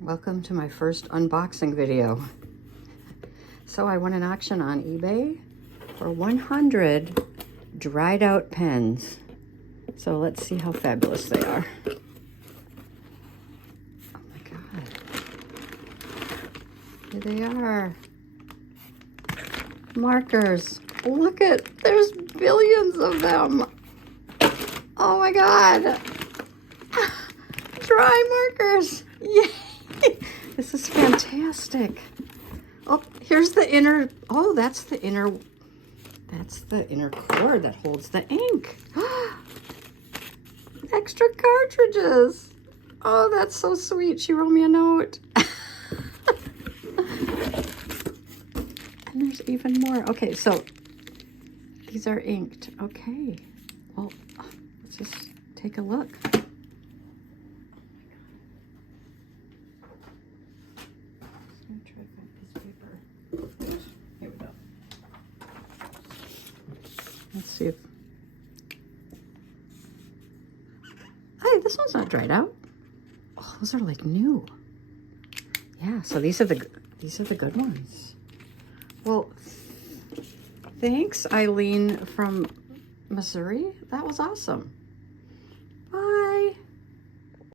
Welcome to my first unboxing video. So I won an auction on eBay for 100 dried out pens. So let's see how fabulous they are. Oh my God. Here they are. Markers. Look at, there's billions of them. Oh my God. Dry markers. Yay. This is fantastic. Oh, here's the inner, oh, that's the inner cord that holds the ink. Extra cartridges. Oh, that's so sweet. She wrote me a note. And there's even more. Okay, so these are inked. Okay. Well, let's just take a look. Here we go. Let's see if... Hey, this one's not dried out. Oh, those are like new. Yeah, so these are the good ones. Well, thanks, Eileen from Missouri. That was awesome.